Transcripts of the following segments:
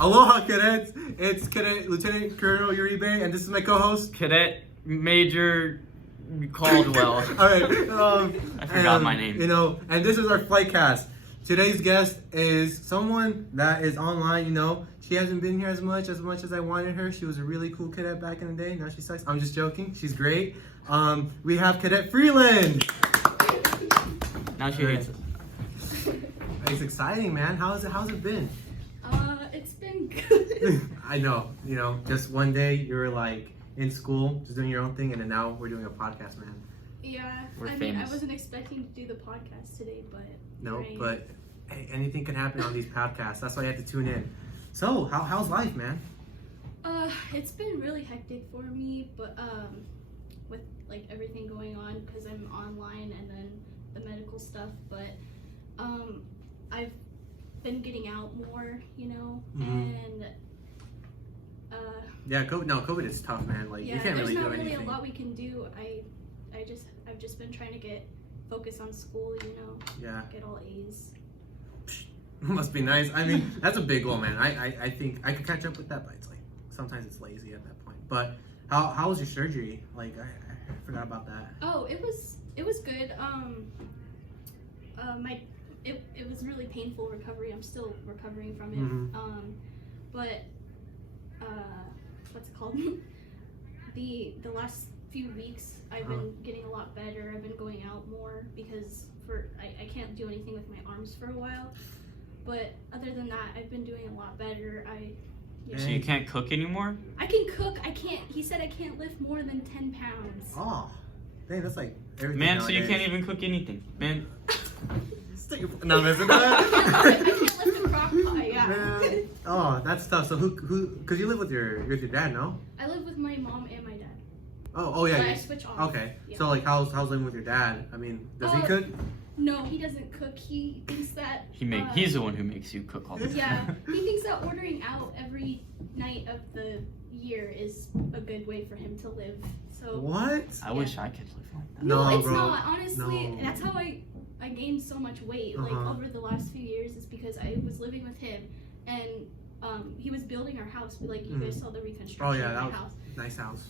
Aloha, cadets! It's Cadet Lieutenant Colonel Uribe, and this is my co-host, Cadet Major Caldwell. All right. I forgot my name. And this is our flight cast. Today's guest is someone that is online. She hasn't been here as much as I wanted her. She was a really cool cadet back in the day. Now she sucks. I'm just joking. She's great. We have Cadet Freeland. Now she hates us. It's exciting, man. How's it been? It's been good. I know. Just one day you were like in school, just doing your own thing, and then now we're doing a podcast, man. Yeah. We're I famous. I wasn't expecting to do the podcast today, but No, but hey, anything can happen on these podcasts. That's why you have to tune in. So, how's life, man? It's been really hectic for me, but with like everything going on because I'm online and then the medical stuff, but I've been getting out more, and Yeah, COVID is tough, man. Like, yeah, you can't really do there's not really anything. a lot we can do. I've just been trying to get focused on school, Yeah. get all A's. Must be nice. I mean, that's a big goal, man. I think I could catch up with that, but it's like sometimes it's lazy at that point. But how was your surgery? Like, I forgot about that. Oh, it was good. It was really painful recovery. I'm still recovering from it. But what's it called? the last few weeks I've been getting a lot better. I've been going out more because I can't do anything with my arms for a while. But other than that, I've been doing a lot better. So you can't cook anymore? I can cook. I can't. He said I can't lift more than 10 pounds. Oh, dang, that's like everything. Man, nowadays. so you can't even cook anything. Man. No, I'm missing I can't lift a crock pot. Yeah. Man. Oh, that's tough. So who? Because you live with your dad, no? I live with my mom and my dad. Oh yeah. But I switch off. Okay. Yeah. So like, how's living with your dad? I mean, does he cook? No, he doesn't cook. He thinks that He's the one who makes you cook all the time. Yeah, he thinks that ordering out every night of the year is a good way for him to live. So What? I wish I could live like that. no, it's bro. not. Honestly, No. that's how I gained so much weight like over the last few years is because I was living with him and he was building our house. Like you guys saw the reconstruction Oh yeah, of that my was house. nice house.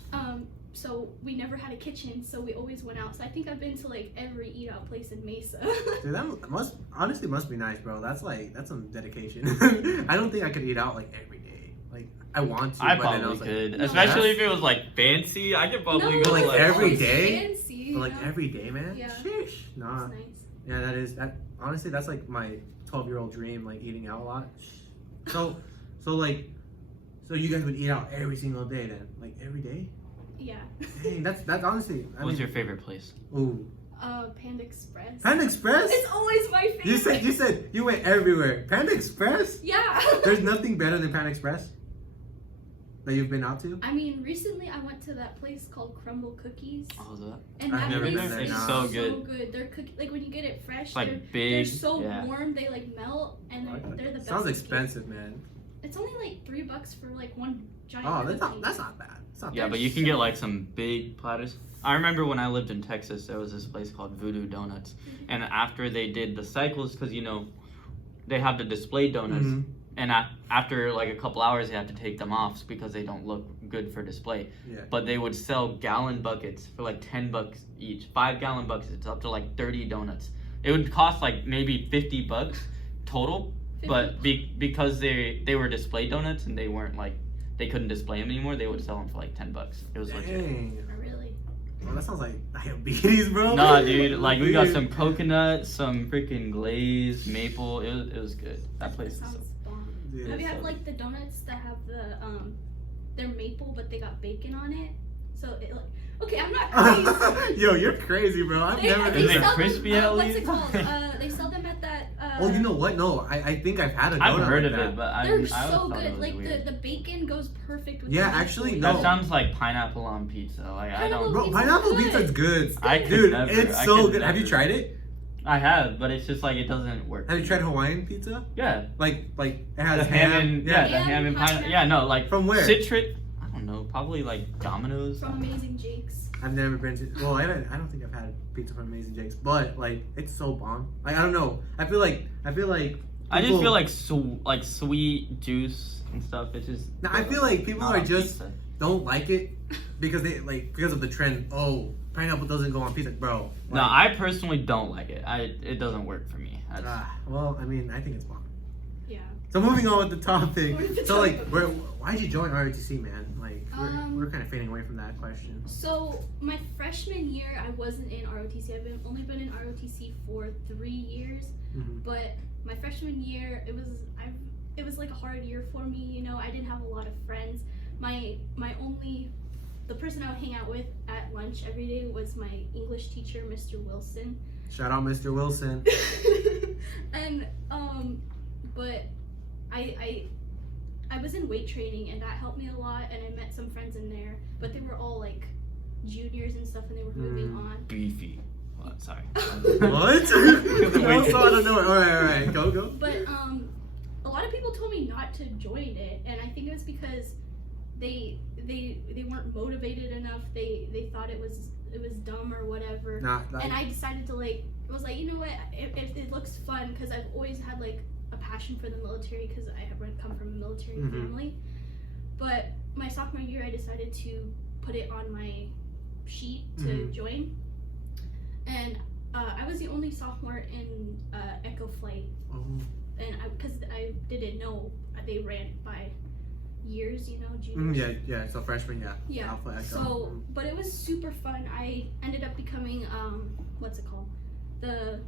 So we never had a kitchen, so we always went out. So I think I've been to like every eat out place in Mesa. Dude, that must be nice, bro. That's some dedication. I don't think I could eat out like every day. Like I want to, I but then I probably was like, could. No, Especially if it was like fancy. I could probably No, go like, like every always day? fancy, but like every day, man. Yeah. Sheesh. Nah. It's nice. Yeah, that honestly, that's like my 12-year-old dream, like eating out a lot. So you guys would eat out every single day then, like every day? Yeah. Dang, that's honestly. What's your favorite place? Ooh. Panda Express. Panda Express? It's always my favorite. You said you went everywhere. Panda Express? Yeah. There's nothing better than Panda Express that you've been out to? I mean, recently I went to that place called Crumble Cookies. Oh, that? And I've that never place been there, is no. So so good. good. Their cookie, like when you get it fresh, It's like they're big. so yeah. warm, they like melt, and they're the best. Sounds cookies. expensive, man. It's only like $3 for like one giant. Oh, cookie. that's not bad. It's not Yeah, bad. but you can get like some big platters. I remember when I lived in Texas, there was this place called Voodoo Donuts. And after they did the cycles, because, they have the display donuts. And after like a couple hours, they have to take them off because they don't look good for display. Yeah. But they would sell gallon buckets for like $10 each. 5-gallon buckets. It's up to like 30 donuts. It would cost like maybe $50 total. But because they were display donuts and they weren't like, they couldn't display them anymore, they would sell them for like $10. It was legit. Oh, really? Well, that sounds like diabetes, bro. Nah, dude. Like we got some coconut, some freaking glazed maple. It was good. That place is so. Sounds bomb. Dude, Have you so- had like the donuts that have the they're maple but they got bacon on it? So it like okay, I'm not crazy. Yo, you're crazy, bro. I've never Is been it sell them, crispy at what's least? it called? They sell them at that. Oh, you know what? No, I think I've had a donut I've heard like of that. it, but I They're always so thought it good. was Like weird. the bacon goes perfect with. Yeah, the maple. actually, That no. sounds like pineapple on pizza. Like I don't. Bro, Pizza's pineapple good. pizza's good. I could Dude, never. it's I so could good. Have you never. tried it? I have, but it's just like it doesn't work. Have you tried Hawaiian pizza? Yeah. Like it has The ham and yeah. the ham and pineapple. pineapple. Yeah, no, like From where? Citrus. I don't know. Probably like Domino's. From Amazing Jake's. I've never been to. Well, I don't think I've had pizza from Amazing Jake's, but like it's so bomb. Like I don't know. I feel like I just people- feel like sweet juice and stuff. It's just. Now, I feel like people not are on just pizza. don't like it because because of the trend. Oh, pineapple doesn't go on pizza, bro. No, I personally don't like it. It doesn't work for me. Well, I mean, I think it's bomb. Yeah. So moving on with the topic. With the So like, topic. why'd you join ROTC, man? Like, we're Um, kind of fading away from that question. So my freshman year, I wasn't in ROTC. I've only been in ROTC for 3 years. Mhm. But my freshman year, it was like a hard year for me. You know, I didn't have a lot of friends. The person I would hang out with at lunch every day was my English teacher, Mr. Wilson. Shout out, Mr. Wilson. And but I was in weight training, and that helped me a lot, and I met some friends in there, but they were all like juniors and stuff, and they were moving on. Beefy. Well, sorry. What? So out of nowhere. All right, go. But a lot of people told me not to join it, and I think it was because they weren't motivated enough. They thought it was dumb or whatever. Nah, And I decided to was like, you know what? If it looks fun, because I've always had like a passion for the military, because I have come from a military family. But my sophomore year, I decided to put it on my sheet to join, and I was the only sophomore in Echo Flight, and because I didn't know they ran by years, you know, juniors. Yeah. So freshman, yeah. Yeah. Alpha Echo. So, but it was super fun. I ended up becoming what's it called? The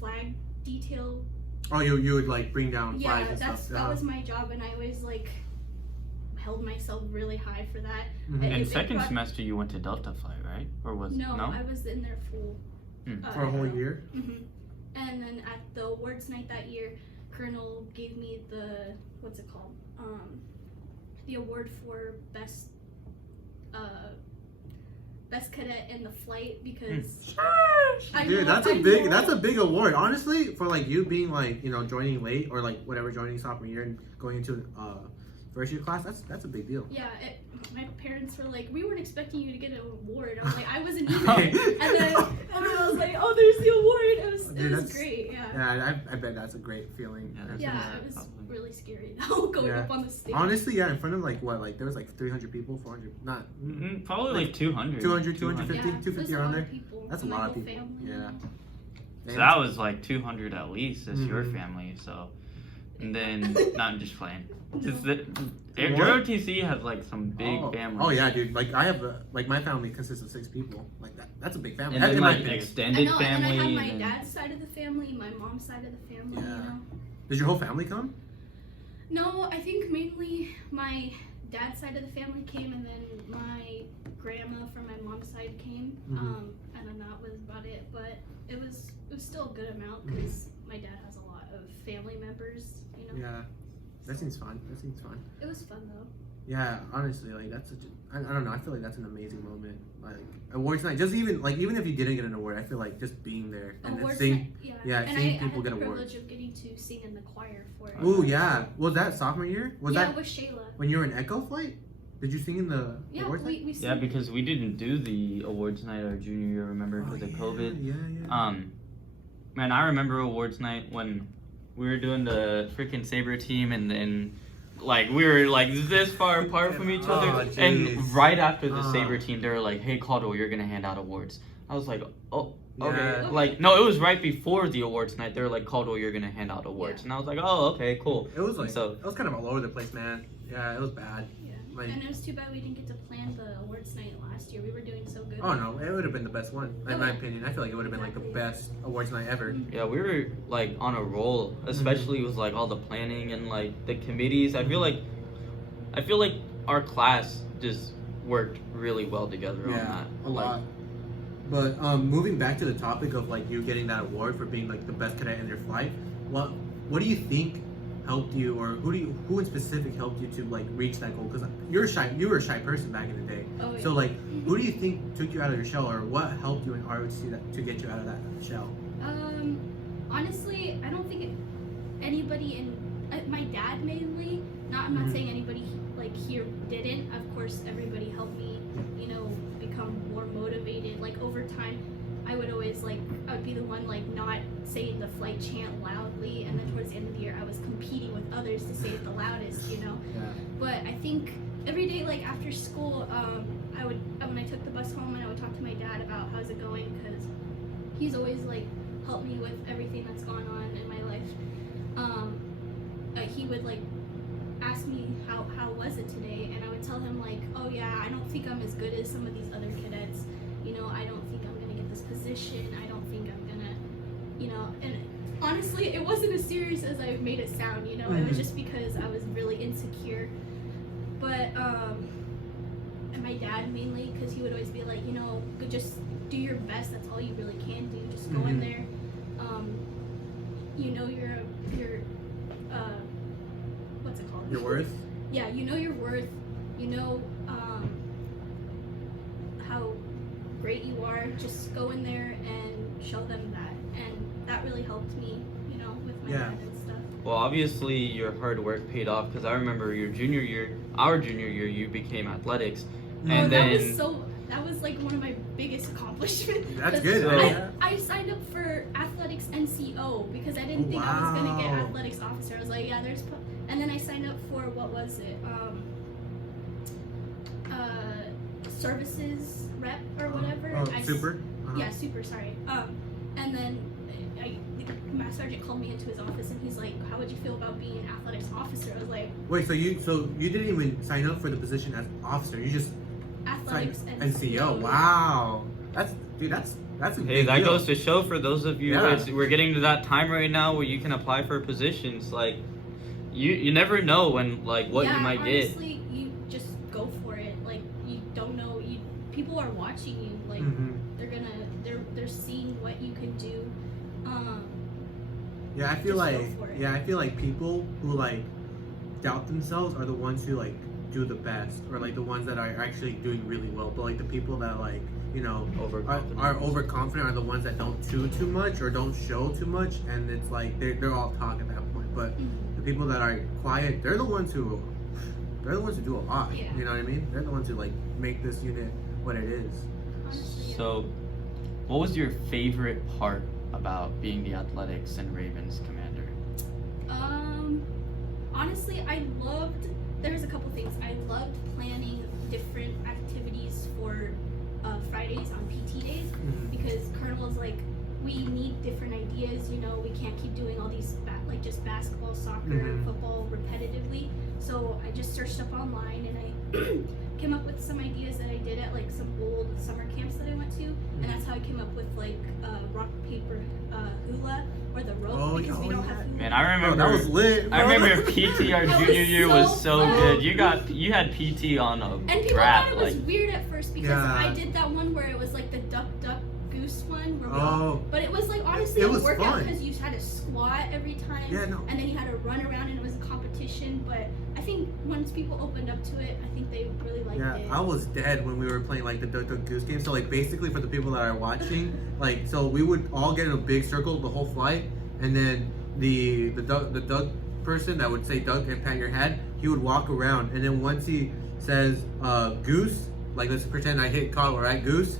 flag detail. Oh, you would like bring down flags and stuff. That was my job, and I always like held myself really high for that. Mhm. In second semester, you went to Delta Flight, right? Or was No, I was in there full. For a whole year. And then at the awards night that year, Colonel gave me the what's it called? The award for best cadet in the flight, because I Dude, know- that's a big award. Honestly, for like you being like, you know, joining late or like whatever, joining sophomore year and going into first year class, that's a big deal. Yeah, my parents were like, we weren't expecting you to get an award. I was like, I wasn't either. And then I was like, oh, there's the award. It was great. Yeah. I bet that's a great feeling. Yeah, it was really scary though, going up on the stage. Honestly, yeah, in front of like what, like there was like 300 people, 400, not probably like 200. 200, 250, Yeah, 250 there's around lot there. of people. That's a My lot of whole people. family, Yeah. So that was like 200 at least. That's your family. So, and then I'm just playing. ROTC has like some big families. Oh yeah, dude. Like I have like my family consists of 6 people. Like that's a big family. And then in my like opinion. extended family. And I have my and dad's side of the family, my mom's side of the family, you know. Does your whole family come? No, I think mainly my dad's side of the family came, and then my grandma from my mom's side came, and then that was about it. But it was still a good amount, because my dad has a lot of family members, you know. Yeah, that seems fun. It was fun though. Yeah, honestly, like that's such a, I don't know. I feel like that's an amazing moment. Like awards night, just even if you didn't get an award, I feel like just being there and Awards seeing, night, and seeing people I get had the awards. privilege of getting to sing in the choir for it. Ooh, yeah. Was that sophomore year? Was that with Shayla. when you were in Echo Flight? Did you sing in the awards night? we yeah, because we didn't do the awards night our junior year, remember, because of COVID. Yeah. Man, I remember awards night when we were doing the freaking Saber team, and then like we were like this far apart from each other, and right after the Saber team, they were like, "Hey, Caldwell, you're gonna hand out awards." I was like, "Oh, okay." Yeah. Like, no, it was right before the awards night. They were like, "Caldwell, you're gonna hand out awards," and I was like, "Oh, okay, cool." It was like So it was kind of all over the place, man. Yeah, it was bad. Yeah. Like, And it was too bad we didn't get to plan the awards night last year. We were doing so good. oh no, it would have been the best one, in my opinion. I feel like it would have been like the best awards night ever. yeah, we were like on a roll, especially with like all the planning and like the committees. I feel like our class just worked really well together on that. A lot. But moving back to the topic of like you getting that award for being like the best cadet in your flight, what do you think helped you, or who in specific helped you to like reach that goal? Because you were a shy person back in the day. Oh, yeah. So like, who do you think took you out of your shell, or what helped you in ROTC to get you out of that shell? Honestly, I don't think anybody in my dad mainly. I'm not saying anybody like here didn't. Of course, everybody helped me, you know, become more motivated. Like over time, I would would be the one like not saying the flight chant loudly, and then towards the end of the year I was competing with others to say it the loudest, you know. Yeah. But I think every day, like after school, I would when I took the bus home, and I would talk to my dad about how's it going, because he's always like helped me with everything that's gone on in my life. He would like ask me how was it today, and I would tell him like, oh yeah, I don't think I'm as good as some of these other cadets, you know, I don't think I'm gonna get this position, I don't think I'm gonna, you know. And honestly, it wasn't as serious as I made it sound, you know. It was just because I was really insecure. But and my dad mainly, because he would always be like, you know, just do your best, that's all you really can do, just go in there, you know, your what's it called? Your worth? Yeah, you know your worth, you know how great you are, just go in there and show them that. And that really helped me, you know, with my dad and stuff. Well, obviously your hard work paid off, because I remember your junior year, our junior year, you became athletics, and then that was like one of my biggest accomplishments. That's good. So, I signed up for athletics NCO because I didn't think I was gonna get athletics officer. I was like, yeah, and then I signed up for, what was it? Services rep or whatever. Super. Yeah, super. Sorry. And then the master sergeant called me into his office, and he's like, "How would you feel about being an athletics officer?" I was like, Wait, so you didn't even sign up for the position as officer? You just athletics NCO. Wow, that's a hey, big that deal. goes to show for those of you. Yeah. We're getting to that time right now where you can apply for positions. Like, you never know when what you might get. Honestly, you just go for it. Like, you don't know. People are watching you. Like, they're seeing what you can do. Yeah, I feel like people who doubt themselves are the ones who do the best, or the ones that are actually doing really well. But the people that Overconfident. are overconfident are the ones that don't do too much or don't show too much, and it's they're all talk at that point. But the people that are quiet, they're the ones who do a lot. Yeah. You know what I mean? They're the ones who make this unit what it is. Honestly, yeah. So, what was your favorite part about being the athletics and Ravens commander? Honestly, there was a couple things. I loved planning different activities for Fridays on PT days, because Colonel's we need different ideas, you know, we can't keep doing all these just basketball, soccer, football repetitively. So I just searched up online, and I came up with some ideas that I did at some old summer camps that I went to, and that's how I came up with rock, paper, hula, or the rope, because we don't have hula. Man, I remember that was lit. I remember PT our That junior was year so was so fun. good. You had PT on a And people brat, thought it was weird at first, because Yeah. I did that one where it was the duck, duck, goose one, where but it was honestly It a was workout, fun. because you had to squat every time, Yeah, no. and then you had to run around, and it was a competition. But I think once people opened up to it, I think they really liked it. I was dead when we were playing the Duck Duck Goose game. So basically for the people that are watching, so we would all get in a big circle the whole flight, and then the duck person that would say duck and pat your head, he would walk around, and then once he says goose, let's pretend I hit Carl, right, goose,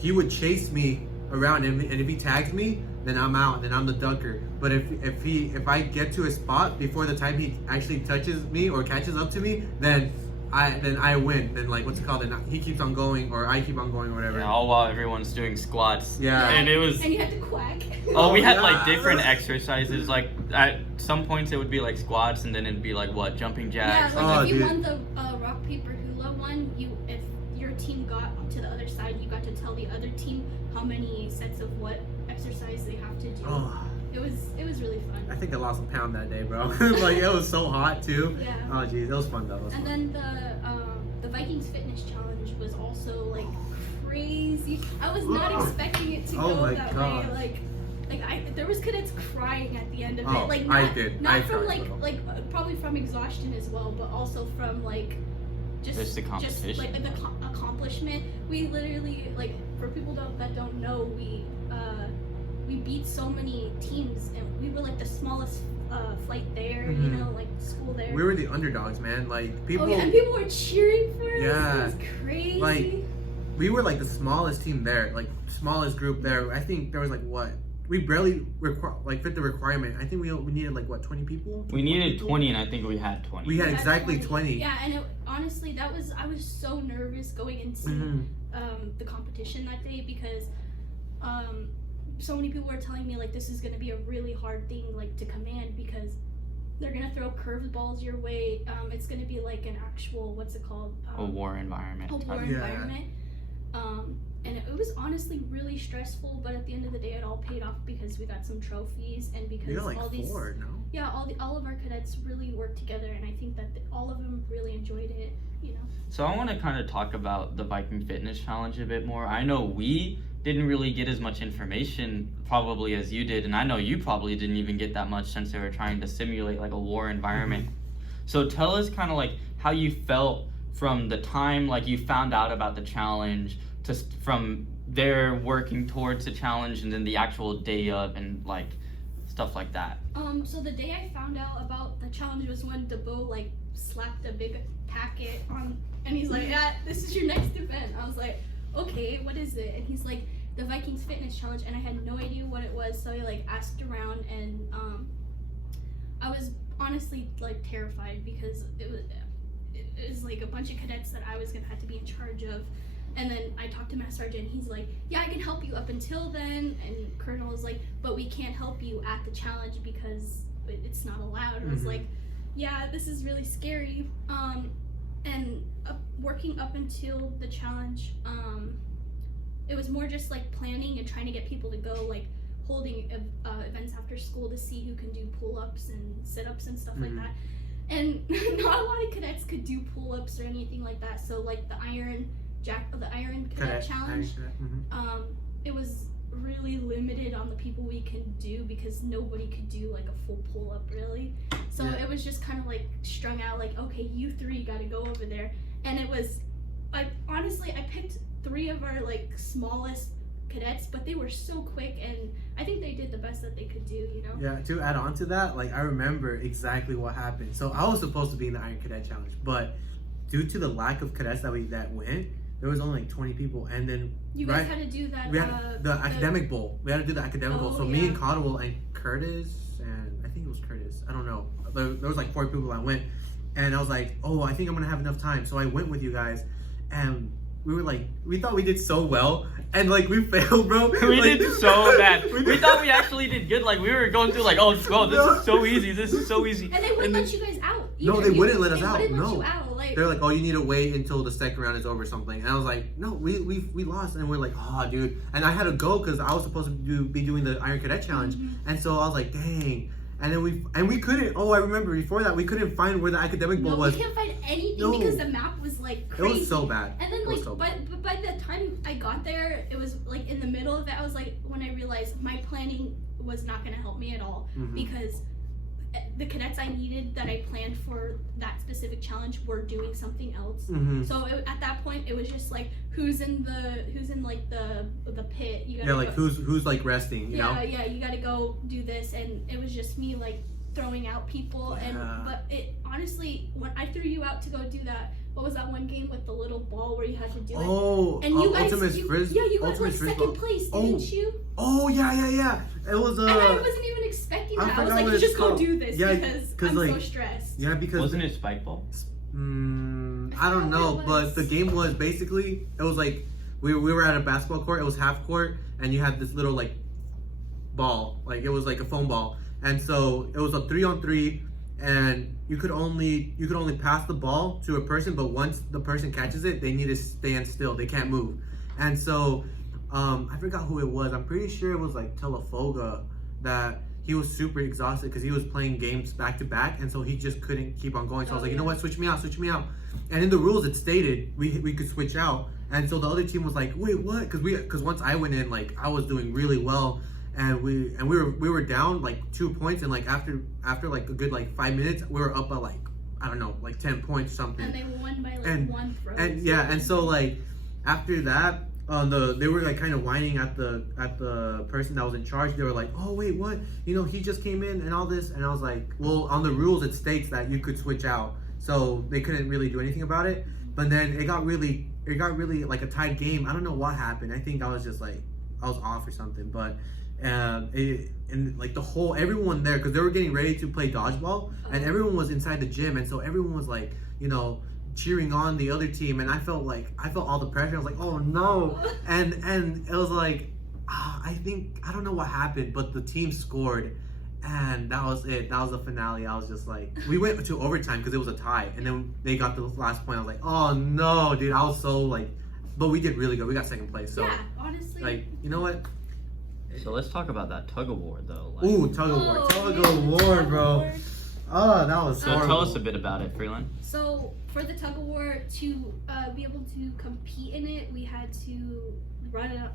he would chase me around, and if he tags me, then I'm out, then I'm the ducker. But if I get to a spot before the time he actually touches me or catches up to me, then I win. Then what's it called? And he keeps on going, or I keep on going, or whatever. Yeah, all while everyone's doing squats. Yeah. And it was. And you had to quack. Oh, we had yeah. different exercises. At some points it would be squats, and then it'd be jumping jacks. Yeah, if you dude. won the rock, paper, hula one, if your team got to the other side, you got to tell the other team how many sets of what exercise they have to do. Oh, It was really fun. I think I lost a pound that day, bro. It was so hot too. Yeah. Oh, geez, it was fun though. It was And fun. then the Vikings fitness challenge was also crazy. I was not expecting it to Oh go my that gosh. way. There was cadets crying at the end of Oh, it. I did. Not I from cried, probably from exhaustion as well, but also from Just the competition. the accomplishment. We literally for people that don't know, we beat so many teams, and we were the smallest flight there, you know, school there. We were the underdogs, man. People. Oh yeah, and people were cheering for us. Yeah. It was crazy. we were like the smallest team there, like smallest group there. I think there was like what? We barely fit the requirement. I think we needed like what, 20 people? We needed 20, and I think we had 20. We had exactly 20. Yeah, and honestly, I was so nervous going into the competition that day because so many people were telling me like this is gonna be a really hard thing like to command because they're gonna throw curved balls your way. It's gonna be like an actual what's it called? A war environment. A war environment. And it was honestly really stressful, but at the end of the day, it all paid off because we got some trophies and because We got like all these 4, no? yeah, all of our cadets really worked together, and I think that all of them really enjoyed it. You know. So I want to kind of talk about the Viking Fitness Challenge a bit more. I know we didn't really get as much information probably as you did, and I know you probably didn't even get that much since they were trying to simulate like a war environment. So tell us kind of like how you felt from the time like you found out about the challenge to from their working towards the challenge and then the actual day of and like stuff like that. So the day I found out about the challenge was when Debo like slapped a big packet on, and he's like, "Yeah, this is your next event." I was like, "Okay, what is it?" And he's like, "The Vikings Fitness Challenge," and I had no idea what it was. So I like asked around, and I was honestly like terrified because it was like a bunch of cadets that I was gonna have to be in charge of. And then I talked to Master Sergeant, and he's like, "Yeah, I can help you up until then." And Colonel was like, "But we can't help you at the challenge because it's not allowed." I was like, "Yeah, this is really scary." And working up until the challenge, it was more just like planning and trying to get people to go, like holding events after school to see who can do pull-ups and sit-ups and stuff like that. And not a lot of cadets could do pull-ups or anything like that. So like the Iron Cadet Challenge, it was really limited on the people we can do because nobody could do like a full pull-up really. So it was just kind of like strung out like, okay, you 3 got to go over there. And it was like, honestly, I picked 3 of our like smallest cadets, but they were so quick, and I think they did the best that they could do, you know? Yeah, to add on to that, like I remember exactly what happened. So I was supposed to be in the Iron Cadet Challenge, but due to the lack of cadets that went, there was only like 20 people, and then you guys had to do that. We had the academic bowl. We had to do the academic bowl. So me and Cottle and Curtis, and I think it was Curtis. I don't know. There was like 4 people that went, and I was like, oh, I think I'm gonna have enough time. So I went with you guys, and we were like, we thought we did so well, and like we failed, bro. We like, did so bad. We thought we actually did good. Like we were going through like, oh, this is so easy. This is so easy. And they wouldn't let you guys out. No, they wouldn't let us out. They wouldn't No. let you out. Like, they're like, oh, you need to wait until the second round is over or something. And I was like, no, we lost. And we're like, oh, dude. And I had to go because I was supposed to be doing the Iron Cadet Challenge. And so I was like, dang. And then we couldn't. Oh, I remember before that we couldn't find where the academic bowl was. We can't find anything because the map was like crazy. It was so bad. And then like, by the time I got there, it was like in the middle of it. I was like, when I realized my planning was not going to help me at all because the cadets I needed that I planned for that specific challenge were doing something else. So at that point, it was just like, who's in like the pit? You gotta like who's like resting, you know? Yeah, you gotta go do this, and it was just me like throwing out people. But it honestly, when I threw you out to go do that, what was that one game with the little ball where you had to do it? Oh, and you guys, Frisbee. Yeah, you got like second place, didn't you? Oh yeah. It was and I wasn't even expecting that. I was like, just go do this because I'm so stressed. Yeah, because wasn't it spike ball? I don't know, but the game was basically, it was like we were at a basketball court. It was half court, and you had this little like ball, like it was like a foam ball, and so it was a 3-on-3, and you could only pass the ball to a person, but once the person catches it, they need to stand still. They can't move, and so I forgot who it was. I'm pretty sure it was like Telefoga that. He was super exhausted because he was playing games back to back, and so he just couldn't keep on going. So I was like, you know what, switch me out. And in the rules, it stated we could switch out, and so the other team was like, wait, what? Because once I went in, like I was doing really well, and we were down like 2 points, and like after like a good like 5 minutes, we were up by like, I don't know, like 10 points or something. And they won by like 1 throw. And yeah, and so like after that. They were like kind of whining at the person that was in charge. They were like, oh wait, what? You know, he just came in and all this. And I was like, well, on the rules it states that you could switch out, so they couldn't really do anything about it. But then it got really it got really like a tied game. I don't know what happened. I think I was just like I was off or something, but and like everyone there, because they were getting ready to play dodgeball, and everyone was inside the gym, and so everyone was like, you know, cheering on the other team, and I felt all the pressure. I was like, oh no, and it was like, I don't know what happened, but the team scored, and that was it. That was the finale. I was just like, we went to overtime because it was a tie, and then they got the last point. I was like, oh no, dude. I was so like, but we did really good. We got second place. So yeah, honestly, like, you know what? So let's talk about that tug of war though. Like, Ooh, tug of war, tug of war, bro. Oh, that was so horrible. tell us a bit about it, Freeland. So for the tug of war to be able to compete in it, we had to run a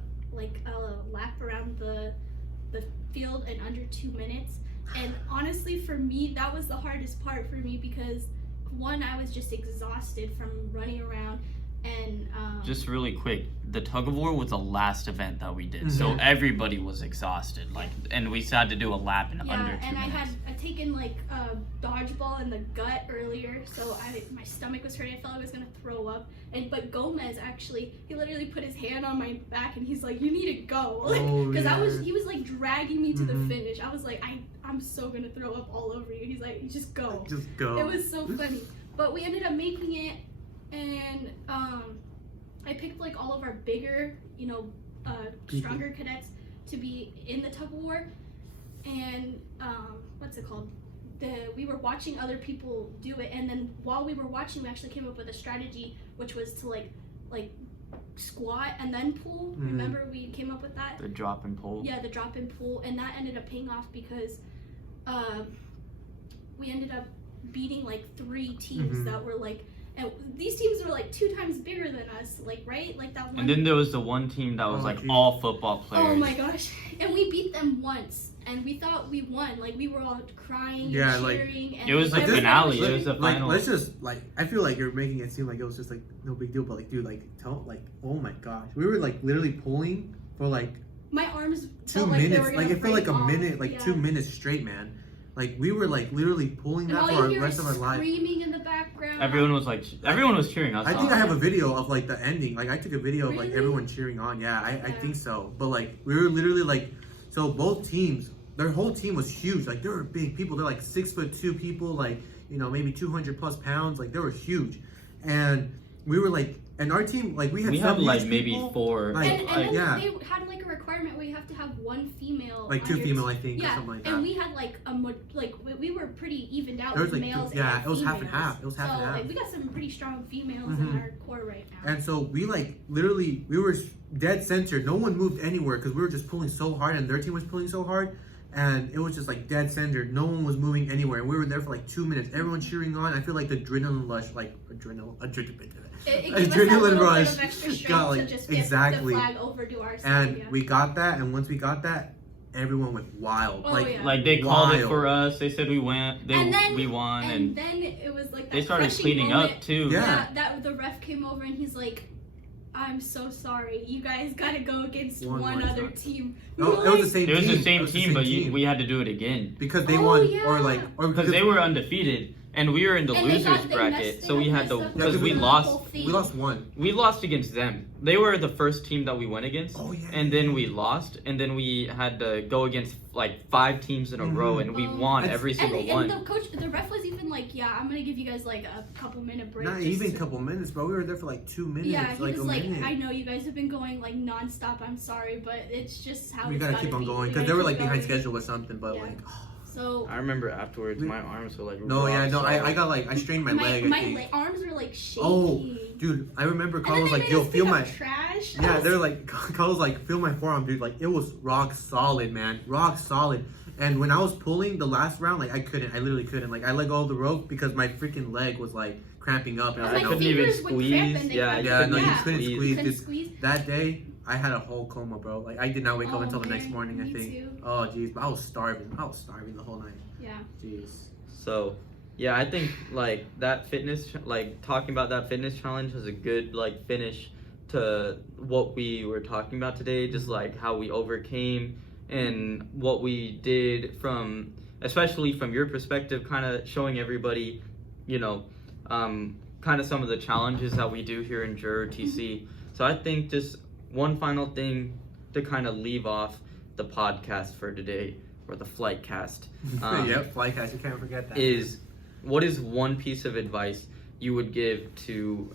lap around the field in under 2 minutes. And honestly, for me, that was the hardest part for me because one, I was just exhausted from running around. And just really quick, the tug of war was the last event that we did, so everybody was exhausted. Like, and we had to do a lap in under 2 minutes. And I had taken like a dodgeball in the gut earlier, so my stomach was hurting. I felt I was gonna throw up. But Gomez actually, he literally put his hand on my back and he's like, "You need to go," because he was like dragging me to the finish. I was like, I'm so gonna throw up all over you. He's like, "Just go." Just go. It was so funny, but we ended up making it. And I picked like all of our bigger, stronger cadets to be in the tug of war. And what's it called? We were watching other people do it, and then while we were watching, we actually came up with a strategy, which was to like squat and then pull. Remember, we came up with that. The drop and pull. Yeah, the drop and pull, and that ended up paying off because we ended up beating like 3 teams that were like. And these teams were like 2 times bigger than us, like, right? Like that one. And then there was the one team that was all football players. Oh my gosh. And we beat them once. And we thought we won. Like, we were all crying and cheering. And it was the finale. It was the final. Let's just, like, I feel like you're making it seem like it was just, like, no big deal. But, like, dude, like, oh my gosh. We were, like, literally pulling for, like, my arms 2 minutes. Like, it felt like a minute, like, 2 minutes straight, man. Like, we were, like, literally pulling that for the rest of our life. Screaming in the background. Everyone was cheering us on. I think I have a video of, like, the ending. Like, I took a video of, like, everyone cheering on. Yeah, I think so. But, like, we were literally, like, so both teams, their whole team was huge. Like, they were big people. They're, like, 6'2" people, like, maybe 200 plus pounds. Like, they were huge. And we were, like, and our team, like, we had like maybe 4. Like, and then they had like a requirement where you have to have 1 female, like 2 female, I think, or something like that. And we had like we were pretty evened out with like males. Yeah, and it was females. half and half. It was half and half. Like, we got some pretty strong females in our core right now. And so we like literally we were dead center. No one moved anywhere because we were just pulling so hard, and their team was pulling so hard. And it was just like dead center. No one was moving anywhere. We were there for like 2 minutes. Everyone cheering on. I feel like the adrenaline rush, adrenaline rush got like exactly. The flag over to our side, and we got that. And once we got that, everyone went wild. Like they called it for us. They said we went. We won. And then it was like that they started cleaning up too. Yeah. That the ref came over and he's like, "I'm so sorry. You guys gotta go against one other team." No, it was the same team. It was the same team, but we had to do it again because they won, or because they were undefeated. And we were in the losers bracket, so we had to because we lost. We lost 1. We lost against them. They were the first team that we went against, and then we lost, and then we had to go against like 5 teams in a row, and we won every single one. And the ref was even like, "Yeah, I'm gonna give you guys like a couple minute break." Not even a couple minutes, bro. We were there for like 2 minutes. Yeah, he was like, minute. "I know you guys have been going like nonstop. I'm sorry, but it's just how we gotta keep on going because they were like behind schedule or something." But like. So I remember afterwards, my arms were like. I got like I strained my leg. My arms were like shaky. Oh, dude, I remember Carl was like, "Yo, feel my trash." Yeah, they're like, Carl was like, "Feel my forearm, dude." Like it was rock solid, man, rock solid. And when I was pulling the last round, like I literally couldn't. Like I let go of the rope because my freaking leg was like cramping up, and I couldn't even squeeze. You couldn't squeeze. That day. I had a whole coma, bro. Like I did not wake up until the next morning. I think. Too. Oh, jeez, I was starving. The whole night. Yeah. Jeez. So, yeah, I think like that talking about that fitness challenge was a good like finish to what we were talking about today. Just like how we overcame and what we did especially from your perspective, kind of showing everybody, kind of some of the challenges that we do here in ROTC. So I think just one final thing to kind of leave off the podcast for today, or the flight cast. Yep, flight cast. You can't forget that. Is what is one piece of advice you would give to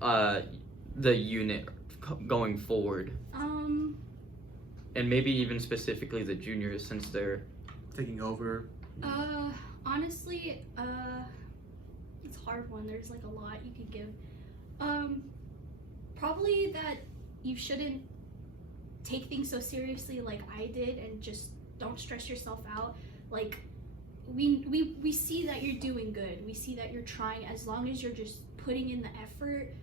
the unit going forward? And maybe even specifically the juniors, since they're taking over. Honestly, it's a hard one. There's like a lot you could give. Probably that you shouldn't take things so seriously like I did, and just don't stress yourself out. Like we see that you're doing good. We see that you're trying. As long as you're just putting in the effort.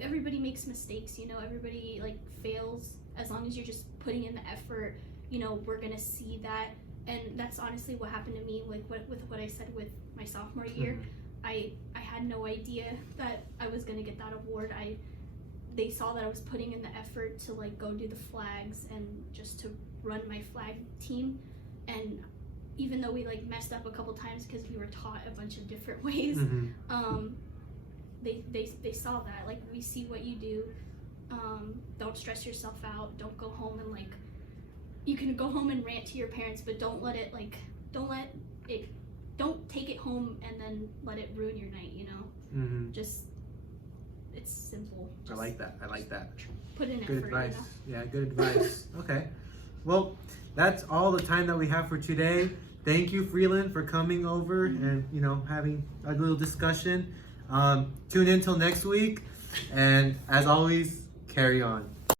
Everybody makes mistakes, you know. Everybody like fails. As long as you're just putting in the effort, you know, we're gonna see that. And that's honestly what happened to me, like with what I said with my sophomore year. I had no idea that I was gonna get that award. They saw that I was putting in the effort to like go do the flags and just to run my flag team. And even though we like messed up a couple times because we were taught a bunch of different ways, they saw that, like, we see what you do. Don't stress yourself out. Don't go home and like, you can go home and rant to your parents, but don't take it home and then let it ruin your night, you know. Just, it's simple. Just, I like that. Put in Good effort. advice. You know? Yeah, good advice. Okay. Well, that's all the time that we have for today. Thank you, Freeland, for coming over and, you know, having a little discussion. Tune in till next week. And as always, carry on.